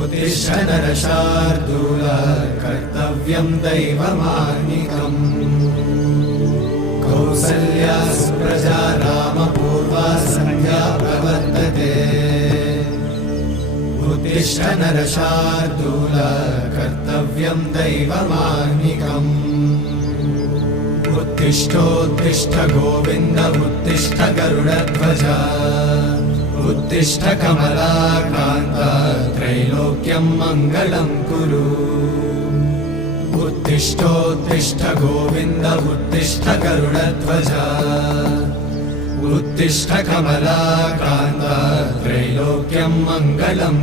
उत्तिष्ठ नरशार्दूल कर्तव्यं दैवमान्निकम् कौसल्या सुप्रजा रामपूर्वा सन्ध्या प्रवर्तते उत्तिष्ठ नरशार्दूल कर्तव्यं दैवमान्निकम् उत्तिष्ठोत्तिष्ठ गोविन्द उत्तिष्ठ गरुडध्वज उत्तिष्ठ कमलाकान्त त्रैलोक्यं मङ्गलं कुरु उत्तिष्ठोत्तिष्ठ गोविन्द उत्तिष्ठ गरुडध्वज उत्तिष्ठ कमलाकान्त त्रैलोक्यं मङ्गलं